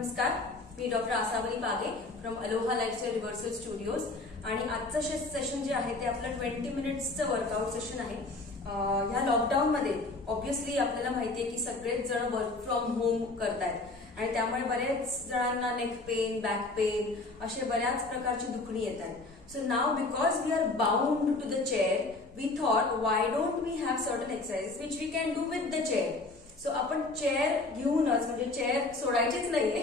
नमस्कार, मी डॉक्टर आसावरी बागे from Aloha lifestyle reversal studios आणि आजचं सेशन जे आहे ते आपलं 20 मिनिट्सचं वर्कआउट सेशन आहे. ह्या लॉकडाऊनमध्ये ऑब्व्हियसली आपल्याला माहिती आहे की सगळेच जण वर्क फ्रॉम होम करतायत आणि त्यामुळे बरेच जणांना नेक पेन, बॅक पेन असे बऱ्याच प्रकारची दुखणी येत आहेत. So now because we are bound to the chair, we thought why don't we have certain exercises which we can do with the chair. So आपण चेअर घेऊनच म्हणजे चेअर सोडायचीच नाहीये,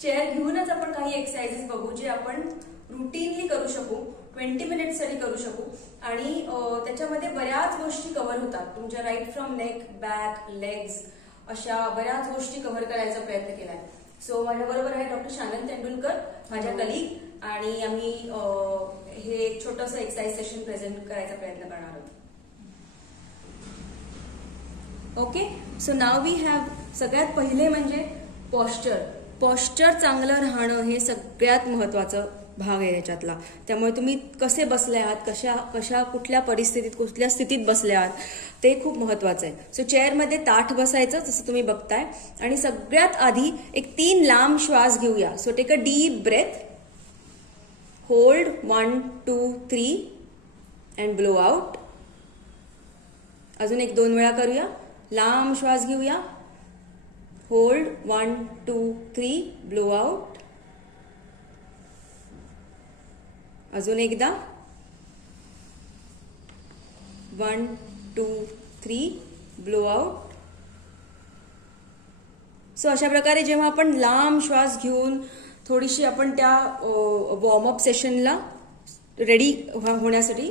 चेअर घेऊनच आपण काही एक्सरसाइजेस बघू जे आपण रुटीनली करू शकू, 20 मिनिट्स साठी करू शकू आणि त्याच्यामध्ये बऱ्याच गोष्टी कव्हर होतात. तुमच्या right from neck, back, legs अशा बऱ्याच गोष्टी कव्हर करायचा प्रयत्न केलाय. सो माझ्याबरोबर आहे डॉक्टर शानन तेंडुलकर, माझ्या कलीग, आणि आम्ही हे एक छोटंसं एक्सरसाइज सेशन प्रेझेंट करायचा प्रयत्न करणार आहोत. Okay, so now we have सगळ्यात पहिले म्हणजे पॉस्चर चांगलं राहणं हे सगळ्यात महत्वाचं भाग आहे याच्यातला. त्यामुळे तुम्ही कसे बसले आहात, कशा कुठल्या परिस्थितीत कुठल्या स्थितीत बसले आहात ते खूप महत्वाचं आहे. सो चेअरमध्ये ताठ बसायचं जसं तुम्ही बघताय आणि सगळ्यात आधी एक 3 लांब श्वास घेऊया. So take a deep breath, hold 1 2 3 and blow out. अजून एक 2 वेळा करूया. लांब श्वास घेऊया, होल्ड 1 2 3 ब्लो आउट. अजून एकदा 1 2 3 ब्लो आउट. सो अशा प्रकारे जेव्हा आपण लांब श्वास घेऊन थोडीशी आपण त्या वॉर्मअप सेशनला रेडी होण्यासाठी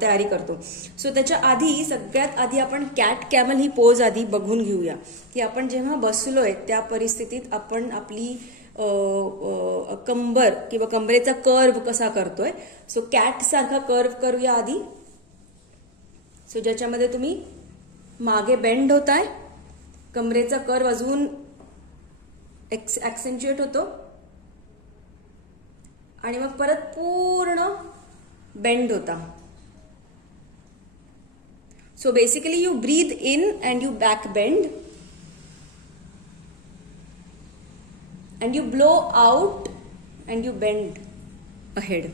तयारी करतो. सो त्याच्या आधी सगळ्यात आधी आपण कॅट कॅमल ही पोज आधी बघून घेऊया की आपण जेव्हा बसलोय त्या परिस्थितीत आपण आपली कंबर किंवा कमरेचा कर्व कसा करतोय. सो कॅट सारखा कर्व करूया आधी. सो ज्याच्यामध्ये तुम्ही मागे बेंड होताय, कमरेचा कर्व अजून ऍक्सेंच्युएट होतो आणि मग परत पूर्ण बेंड होता. So basically you breathe in and you back bend and you blow out and you bend ahead,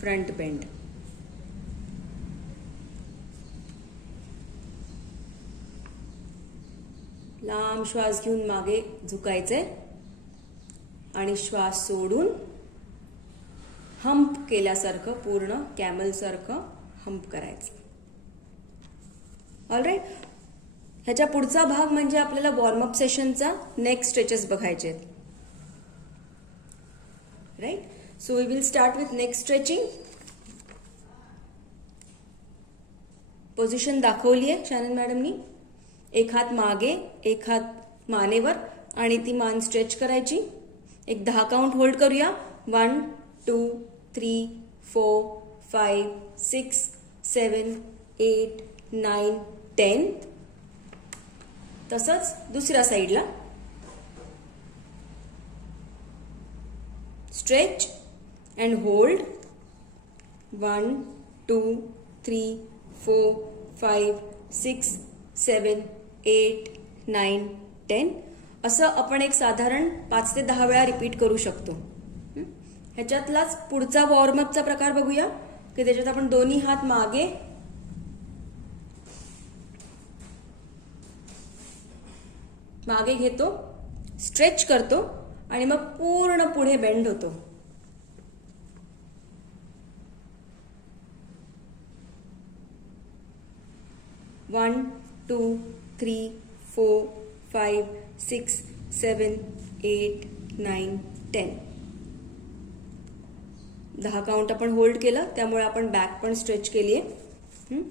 front bend. लांब श्वास घेऊन मागे झुकायचे आणि श्वास सोडून हंप केल्यासारखं पूर्ण कॅमल सारखं हंप करायचं. ऑलराईट, ह्याच्या पुढचा भाग म्हणजे आपल्याला वॉर्मअप सेशनचा नेक स्ट्रेचेस बघायचे आहेत. Right? So we will start with neck stretching. Position दाखवली आहे शानन मॅडमनी. एक हात मागे, एक हात मानेवर आणि ती मान स्ट्रेच करायची. एक 10 काउंट होल्ड करूया. 1 2 3 4 5 6 7 8 9 10. तसंच दुसऱ्या साईडला stretch and hold 1 2 3 4 5 6 7 8 9 10. असं आपण एक साधारण 5 ते 10 वेळा रिपीट करू शकतो. ह्याच्यातलाच पुढचा वॉर्मअपचा प्रकार बघूया की त्याच्यात आपण दोन्ही हात मागे घेतो, स्ट्रेच करतो आणि मग पूर्ण पुढे बेंड होतो. वन 2 3 4 5 6 7 8 9 10. 10 काउंट आपण होल्ड केलं, त्यामुळे आपण बॅक पण स्ट्रेच केली आहे.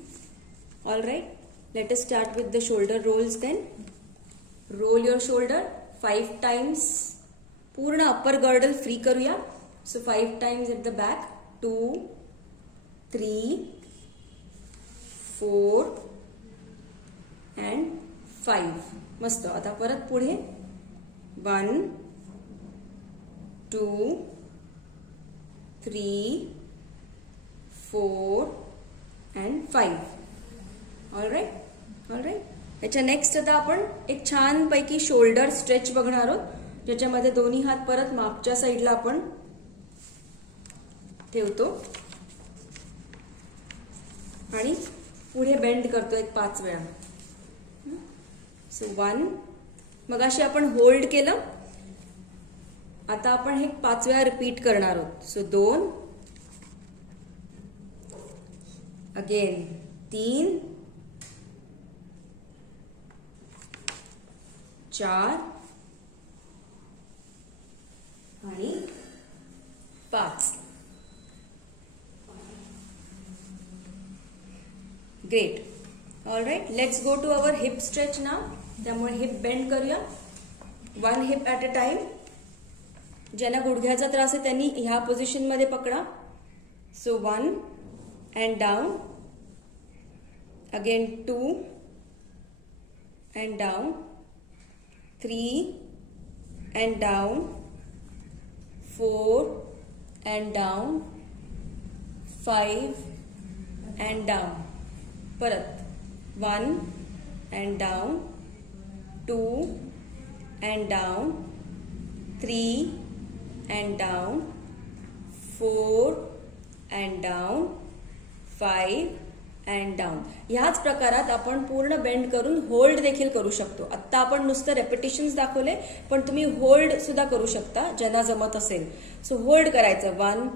All right, let us start with the shoulder rolls. Then roll your shoulder 5 times. पूर्ण अपर गर्डल फ्री करूया. So 5 times at the back. 2 3 4 and 5. मस्त. आता परत पुढे 1 2 3 4 अँड 5. All right. याच्या नेक्स्ट आता आपण एक छान पैकी शोल्डर स्ट्रेच बघणार आहोत, ज्याच्यामध्ये दोन्ही हात परत मागच्या साईडला आपण ठेवतो आणि पुढे बेंड करतो एक 5 वेळा. सो 1. मगाशी आपण होल्ड केलं, आता आपण हे 5 वेळा रिपीट करणार आहोत. सो 2, अगेन 3, 4 आणि 5. Great. All right, let's go to our hip stretch now. त्यामुळे हिप बेंड करूया 1 हिप ॲट अ टाइम. ज्यांना गुडघ्याचा त्रास आहे त्यांनी ह्या पोझिशन मध्ये पकडा. So 1 and down, again 2 and down, 3 and down, 4 and down, 5 and down. परत 1 and down, 2 and down, 3 and down, 4 and down, 5 and down. ह्याच प्रकारात आपण पूर्ण बेंड करून होल्ड देखील करू शकतो. आत्ता आपण नुसतं रेपिटेशन्स दाखवले, पण तुम्ही होल्ड सुद्धा करू शकता ज्यांना जमत असेल. सो होल्ड करायचं 1,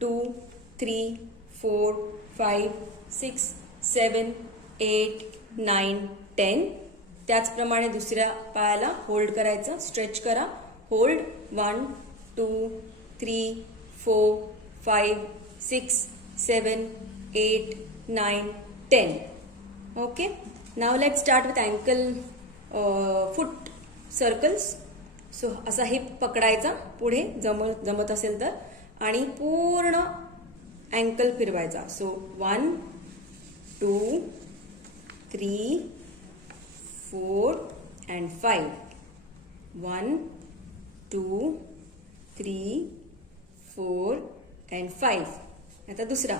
2, 3, 4, 5, 6, 7, 8, 9, 10. त्याचप्रमाणे दुसऱ्या पायाला होल्ड करायचं. स्ट्रेच करा, hold 1, 2, 3, 4, 5, 6, 7, 8, 9, 10. Okay. Now let's start with ankle foot circles. So असा हिप पकडायचा पुढे जमत असेल तर, आणि पूर्ण अँकल फिरवायचा. So 1, 2, 3, 4 and 5. 1, 2, 3, 4 अँड 5. आता दुसरा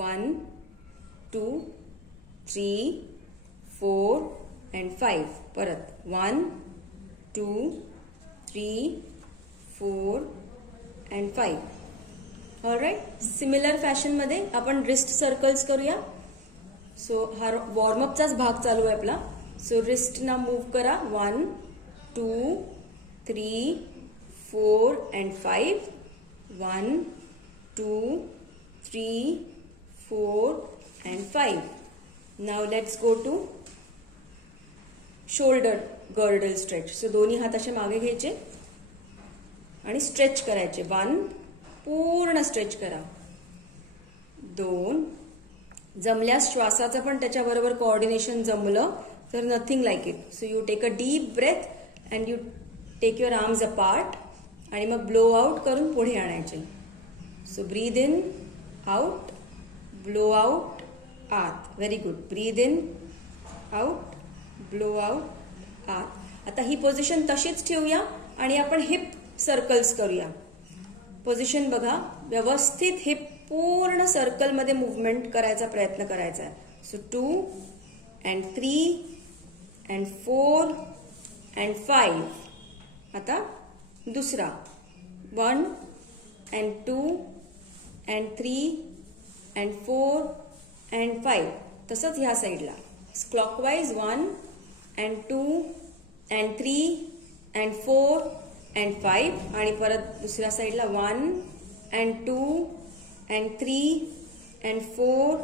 1, 2, 3, 4 अँड 5. परत 1, 2, 3, 4 and 5. All right. Similar fashion मध्ये आपण रिस्ट सर्कल्स करूया. सो हा वॉर्मअपचाच भाग चालू आहे आपला. सो रिस्ट ना मूव्ह करा 1, 2, 3, 4 and 5. 1, 2, 3, 4 and 5. Now let's go to shoulder girdle stretch. So दोन्ही हात असे मागे घ्यायचे आणि स्ट्रेच करायचे. 1, पूर्ण स्ट्रेच करा. 2, जमल्यास श्वासाचं पण त्याच्याबरोबर कोऑर्डिनेशन जमलं तर nothing like it. So you take a deep breath and you take your arms apart आणि मग ब्लो आउट करून पुढे आणायचे. So breathe in, out, blow out, आत. Very good. Breathe in, out, blow out, आत. आता ही पोझिशन तशीच ठेवूया आणि आपण हिप सर्कल्स करूया. पोझिशन बघा, व्यवस्थित हिप पूर्ण सर्कलमध्ये मुवमेंट करायचा प्रयत्न करायचा आहे. So 2 and 3 and 4 and 5. आता दुसरा 1 अँड 2 अँड 3 अँड 4 अँड 5. तसंच ह्या साईडला clockwise 1 and 2 and 3 and 4 and 5. आणि परत दुसऱ्या साईडला 1 अँड 2 अँड 3 अँड 4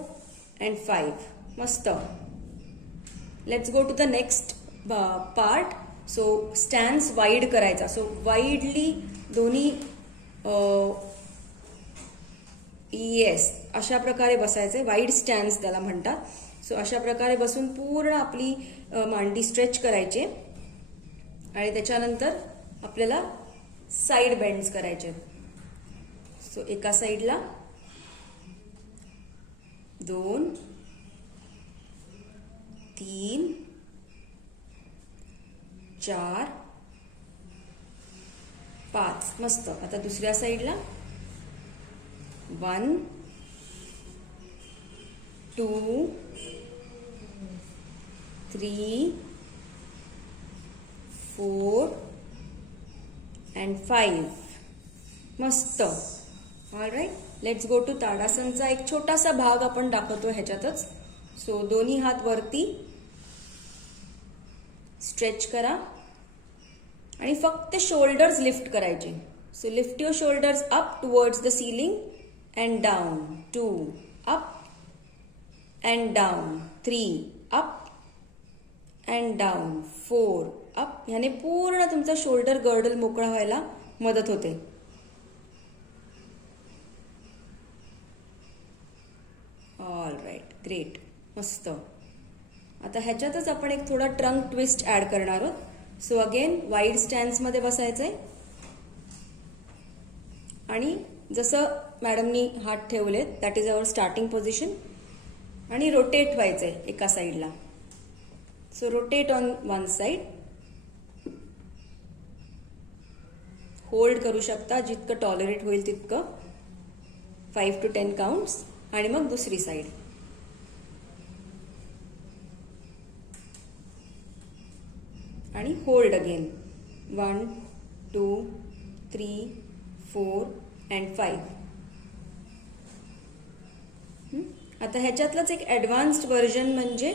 अँड 5. मस्त. Let's go to the next part. So stance wide करायचा. सो वाईडली दोन्ही येस अशा प्रकारे बसायचे. वाईड स्टॅन्स त्याला म्हणतात. सो अशा प्रकारे बसून पूर्ण आपली मांडी स्ट्रेच करायची आणि त्याच्यानंतर आपल्याला साईड बेंड्स करायचे. सो एका साईडला 2, 3, 4, 5. मस्त. आता दुसऱ्या साईडला 1, 2, 3, 4 अँड 5. मस्त. All right, let's go to ताडासनचा एक छोटासा भाग आपण दाखवतो ह्याच्यातच. सो दोन्ही हात वरती स्ट्रेच करा आणि फक्त शोल्डर्स लिफ्ट करायचे. So lift your shoulders up towards the ceiling and down. 2 up and down. 3 up and down. 4 up. ह्याने पूर्ण तुमचा शोल्डर गर्डल मोकळा व्हायला मदत होते. ऑल राईट, ग्रेट, मस्त. आता ह्याच्यातच आपण एक थोडा ट्रंक ट्विस्ट ऍड करणार आहोत. सो अगेन वाईड स्टॅन्स मध्ये बसायचंय आणि जसं मॅडमनी हात ठेवलेत that is our starting position आणि रोटेट व्हायचंय एका साईडला. So rotate on one side. Hold करू शकता जितकं टॉलरेट होईल तितकं. 5 to 10 काउंट्स आणि मग दुसरी साइड. आणि होल्ड अगेन. 1 2 3 4 अँड 5. आता ह्याच्यातलंच एक ऍडव्हान्स्ड व्हर्जन म्हणजे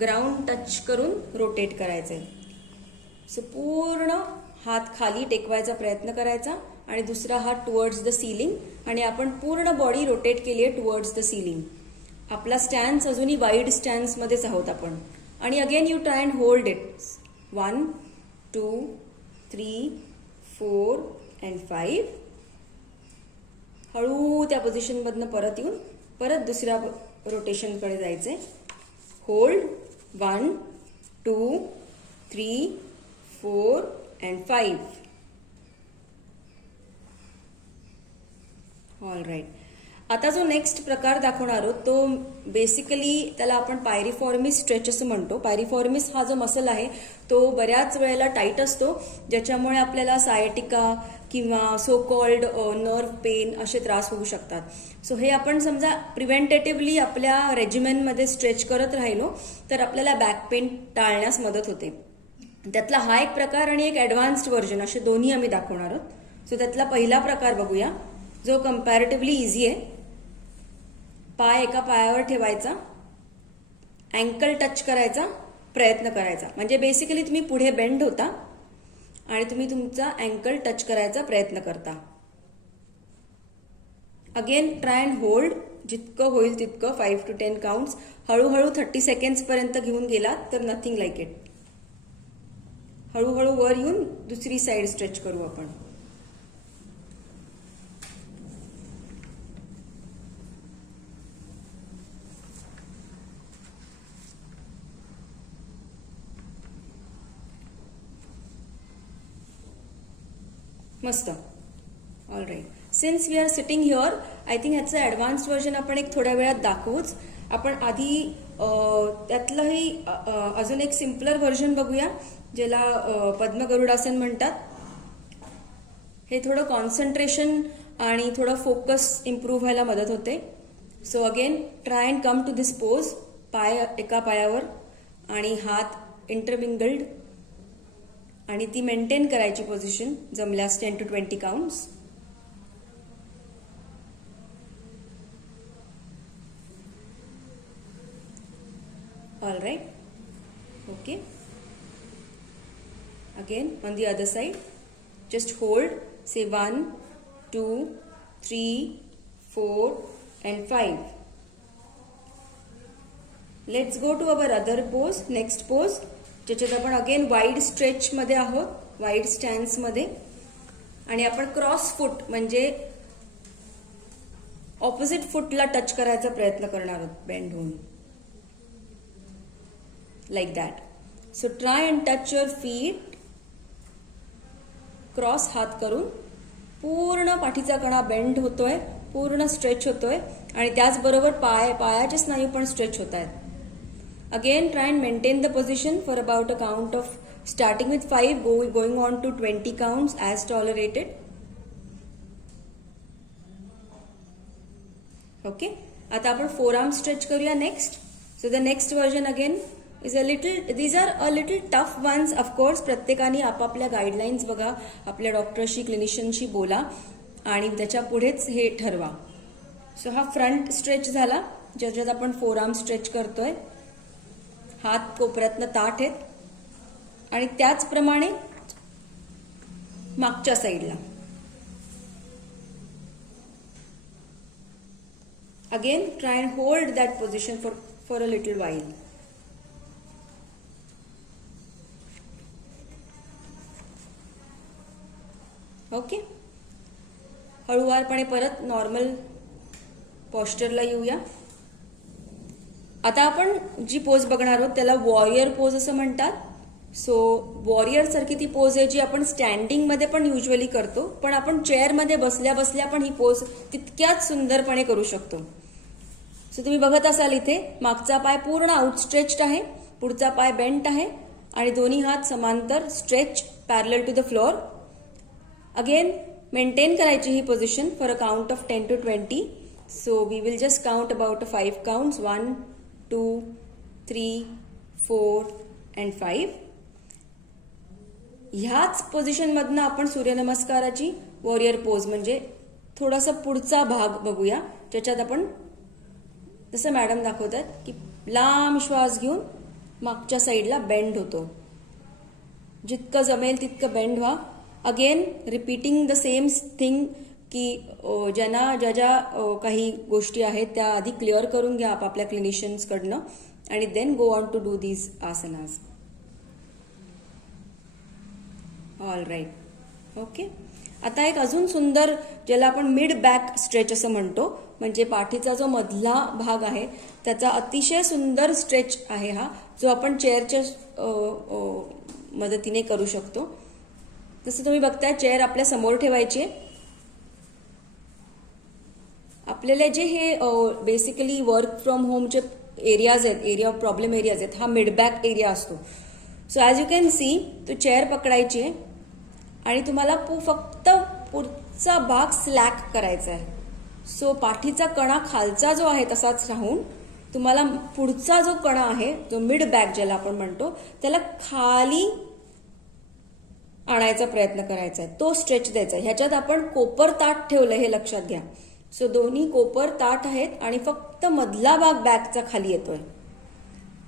ग्राउंड टच करून रोटेट करायचंय. सो पूर्ण हात खाली टेकवायचा प्रयत्न करायचा आणि दुसरा हात टुवर्ड्स द सीलिंग आणि आपण पूर्ण बॉडी रोटेट केली आहे टुवर्ड्स द सीलिंग. आपला स्टॅन्स अजूनही वाईड स्टॅन्स मध्येच आहोत आपण. आणि again you try and hold it. 1 2 3 4 and 5. हळू त्या पोझिशन मधनं परत येऊन परत दुसऱ्या रोटेशनकडे जायचंय. होल्ड. 1 2 3 4 अँड 5. All right. आता जो नेक्स्ट प्रकार दाखवणार आहोत तो बेसिकली त्याला आपण पायरिफॉर्मिस स्ट्रेच असं म्हणतो. पायरिफॉर्मिस हा जो मसल आहे तो बऱ्याच वेळेला टाईट असतो ज्याच्यामुळे आपल्याला सायटिका किंवा सो कॉल्ड नर्व पेन असे त्रास होऊ शकतात. सो हे आपण समजा प्रिव्हेंटेटिव्हली आपल्या रेजिमेनमध्ये स्ट्रेच करत राहिलो तर आपल्याला बॅक पेन टाळण्यास मदत होते. त्यातला हा एक प्रकार आणि एक ऍडव्हान्स्ड व्हर्जन असे दोन्ही आम्ही दाखवणार आहोत. सो त्यातला पहिला प्रकार बघूया जो कम्पॅरेटिव्हली इझी आहे. पाय एका पायावर ठेवायचा, अँकल टच करायचा, प्रयत्न करायचा. म्हणजे बेसिकली तुम्ही पुढे बेंड होता आणि तुम्ही तुमचा अँकल टच करायचा प्रयत्न करता. अगेन ट्राय अँड होल्ड जितकं होईल तितकं. 5 to 10 काउंट्स. हळूहळू 30 सेकंड्स पर्यंत घेऊन गेलात तर नथिंग लाईक इट. हळूहळू वर येऊन दुसरी साइड स्ट्रेच करू आपण. मस्त. All right. Since we are sitting here I think ह्याचं ऍडव्हान्स्ड व्हर्जन आपण एक थोड्या वेळात दाखवूच. आपण आधी त्यातलंही अजून एक सिम्पलर व्हर्जन बघूया ज्याला पद्मगरुडासन म्हणतात. हे थोडं कॉन्सन्ट्रेशन आणि थोडं फोकस इम्प्रूव्ह व्हायला मदत होते. So again try and come to this pose. पाय एका पायावर आणि हात इंटरमिंगल्ड आणि ती मेंटेन करायची पोझिशन जमल्यास 10 to 20 counts. All right. Okay. Again on the other side just hold. Say 1 2 3 4 and 5. Let's go to our other pose. Next pose ज्याच्यात आपण अगेन वाईड स्ट्रेच मध्ये आहोत, वाईड स्टॅन्स मध्ये. आणि आपण क्रॉस फूट म्हणजे ऑपोजिट फूटला टच करायचा प्रयत्न करणार आहोत बेंड होऊन. Like that. So try and touch your feet. Cross हात करून पूर्ण पाठीचा कणा बेंड होतोय, पूर्ण स्ट्रेच होतोय आणि त्याचबरोबर पायाचे स्नायू पण स्ट्रेच होत आहेत. Again try and maintain the position for about a count of starting with 5 going on to 20 counts as tolerated. Okay. आता आपण forearm stretch करूया next. So the next version again these are a little tough ones. Of course, प्रत्येकाने आपापल्या guidelines बघा, आपल्या डॉक्टरशी क्लिनिशियनशी बोला आणि त्याच्या पुढेच हे ठरवा. सो हा फ्रंट स्ट्रेच झाला, ज्याच्यात आपण फोरआर्म स्ट्रेच करतोय. हात कोपऱ्यातनं ताठ आहेत आणि त्याचप्रमाणे मागच्या साईडला. Again, try and hold that position for a little while. Okay, हळूवारपणे परत नॉर्मल पॉस्चरला येऊया. आता आपण जी पोज बघणार आहोत त्याला वॉरियर पोज असं म्हणतात. सो वॉरियर सारखी ती पोज आहे जी आपण स्टँडिंग मध्ये पण युजली करतो, पण आपण चेअरमध्ये बसल्या बसल्या पण ही पोज तितक्याच सुंदरपणे करू शकतो. सो तुम्ही बघत असाल इथे मागचा पाय पूर्ण आउटस्ट्रेच्ड आहे, पुढचा पाय बेंट आहे आणि दोन्ही हात समांतर stretch parallel to the floor. Again maintain करायची ही position for a count of 10 to 20. So we will just count about 5 counts 1, 2, 3, 4 and 5. ह्याच पोझिशन मधनं आपण सूर्यनमस्काराची वॉरियर पोज म्हणजे थोडासा पुढचा भाग बघूया, ज्याच्यात आपण जसं मॅडम दाखवतात की लांब श्वास घेऊन मागच्या साईडला बेंड होतो. जितकं जमेल तितकं बेंड व्हा. Again repeating the same thing की ज्या ज्या काही गोष्टी आहेत त्या आधी क्लिअर करून घ्या आपापल्या क्लिनिशियन्सकडनं आणि then go on to do these आसनास. All right. ओके, आता एक अजून सुंदर ज्याला आपण मिड बॅक स्ट्रेच असं म्हणतो, म्हणजे पाठीचा जो मधला भाग आहे त्याचा अतिशय सुंदर स्ट्रेच आहे हा, जो आपण चेअरच्या मदतीने करू शकतो. जसं तुम्ही बघताय चेअर आपल्या समोर ठेवायची आहे. आपल्याला जे हे बेसिकली वर्क फ्रॉम होमचे एरियाज आहेत, एरिया ऑफ प्रॉब्लेम एरियाज आहेत, हा मिड बॅक एरिया असतो. So as you can see तो चेअर पकडायची आहे आणि तुम्हाला फक्त पुढचा भाग स्लॅक करायचा आहे. सो पाठीचा कणा खालचा जो आहे तसाच राहून तुम्हाला पुढचा जो कणा आहे जो मिड बॅक ज्याला आपण म्हणतो त्याला खाली आणायचा प्रयत्न करायचा आहे, तो स्ट्रेच द्यायचा आहे. ह्याच्यात आपण कोपर ताठ ठेवलं हे लक्षात घ्या. सो दोन्ही कोपर ताठ आहेत आणि फक्त मधला भाग बॅकचा खाली येतोय.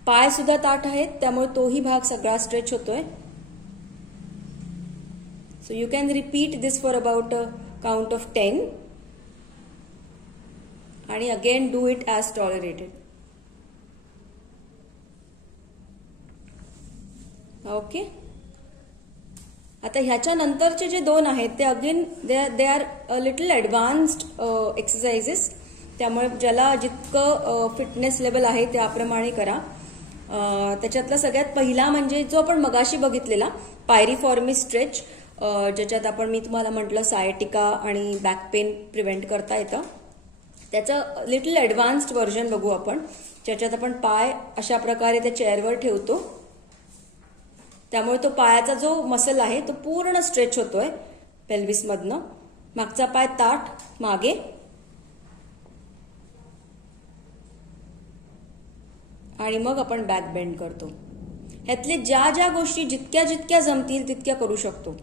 पाय सुद्धा ताठ आहेत, त्यामुळे तोही भाग सगळा स्ट्रेच होतोय. So you can repeat this for about a count of 10 आणि again do it as tolerated. Okay, आता ह्याच्या नंतरचे जे दोन आहेत ते again they are a little advanced exercises, त्यामुळे ज्याला जितकं फिटनेस लेवल आहे त्याप्रमाणे करा. त्याच्यातला सगळ्यात पहिला म्हणजे जो आपण मगाशी बघितलेला पायरीफॉर्मिस स्ट्रेच, ज्याच्यात आपण मी तुम्हाला म्हटलं सायटिका आणि बॅक पेन प्रिव्हेंट करता येतं. त्याचं लिटल ॲडव्हान्स्ड व्हर्जन बघू आपण, ज्याच्यात आपण पाय अशा प्रकारे त्या चेअरवर ठेवतो, त्यामुळे तो पायाचा जो मसल आहे तो पूर्ण स्ट्रेच होतोय पेल्विस मधनं. मागचा पाय ताठ मागे आणि मग आपण बॅक बेंड करतो. ह्यातले ज्या ज्या गोष्टी जितक्या जितक्या जमतील तितक्या करू शकतो.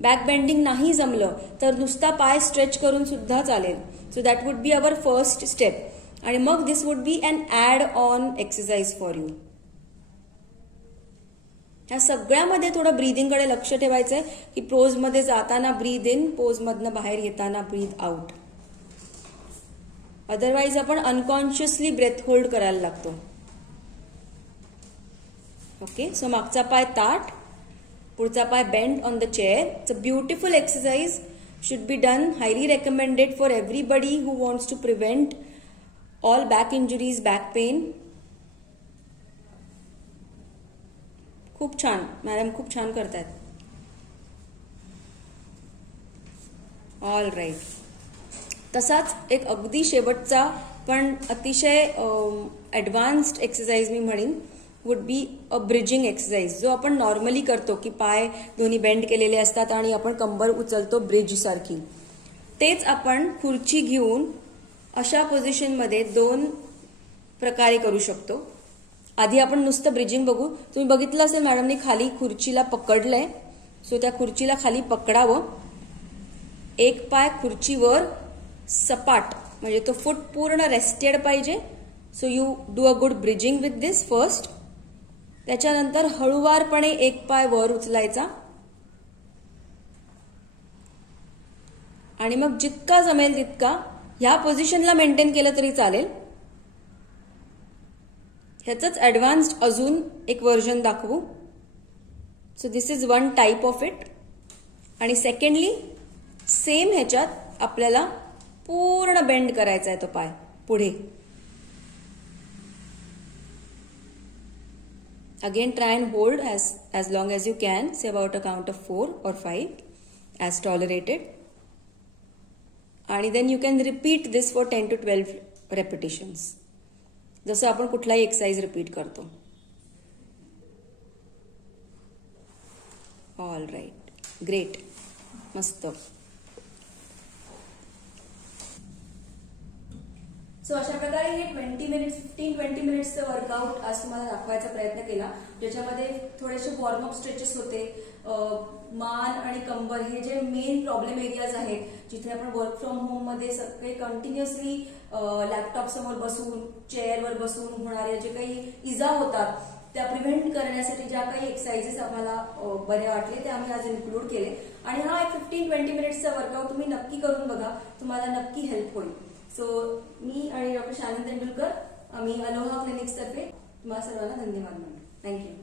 बॅक बेंडिंग नाही जमलं तर नुसता पाय स्ट्रेच करून सुद्धा चालेल. So that would be our first step आणि मग this would be an add on exercise for you. ह्या सगळ्यामध्ये थोडं ब्रीदिंगकडे लक्ष ठेवायचं आहे की पोजमध्ये जाताना ब्रीद इन, पोजमधनं बाहेर येताना ब्रीद आउट. अदरवाईज आपण अनकॉन्शियसली ब्रेथ होल्ड करायला लागतो. ओके, सो मागचा पाय ताठ, पुढचा पाय bend on the chair. It's a beautiful exercise, should be done, highly recommended for everybody who wants to prevent all back injuries, back pain. खूप छान मॅडम, खूप छान करतायत. All right. तसाच एक अगदी शेवटचा पण अतिशय ॲडव्हान्स्ड एक्सरसाइज मी म्हणेन would be a bridging exercise, जो आपण नॉर्मली करतो की पाय दोन्ही बेंड केलेले असतात आणि आपण कंबर उचलतो ब्रिज सारखी. तेच आपण खुर्ची घेऊन अशा पोझिशनमध्ये 2 प्रकारे करू शकतो. आधी आपण नुसतं ब्रिजिंग बघू. तुम्ही बघितलं असेल मॅडमनी खाली खुर्चीला पकडलंय. सो त्या खुर्चीला खाली पकडावं. एक पाय खुर्चीवर सपाट म्हणजे तो फूट पूर्ण रेस्टेड पाहिजे. So you do a good bridging with this first. त्याच्यानंतर हळूवारपणे एक पाय वर उचलायचा आणि मग जितका जमेल तितका ह्या पोझिशनला मेंटेन केलं तरी चालेल. ह्याचंच ॲडव्हान्स्ड अजून एक व्हर्जन दाखवू. So this is one type of it. आणि सेकंडली सेम ह्याच्यात आपल्याला पूर्ण बेंड करायचा आहे तो पाय पुढे. Again try and hold as long as you can, say about a count of 4 or 5 as tolerated. And then you can repeat this for 10 to 12 repetitions. जसं आपण कुठलाही एक्सरसाइज रिपीट करतो. ऑल राईट, ग्रेट, मस्त. So अशा प्रकारे हे 15-20 मिनिट्सचं workout आज तुम्हाला दाखवायचा प्रयत्न केला, ज्याच्यामध्ये थोडेसे वॉर्मअप स्ट्रेचेस होते. मान आणि कंबर हे जे मेन प्रॉब्लेम एरियाज आहेत, जिथे आपण वर्क फ्रॉम होम मध्ये सगळे कंटिन्युअसली लॅपटॉप समोर बसून चेअरवर बसून होणारे जे काही इजा होतात त्या प्रिव्हेंट करण्यासाठी ज्या काही एक्सरसाइजेस आम्हाला बरे वाटले ते आम्ही आज इन्क्लूड केले. आणि हा एक 15-20 मिनिट्सचा वर्कआउट तुम्ही नक्की करून बघा, तुम्हाला नक्की हेल्प होईल. सो मी आणि डॉक्टर शानन तेंडुलकर आम्ही अलोहा क्लिनिक्स तर्फे तुम्हाला सर्वांना धन्यवाद म्हणतो. थँक्यू.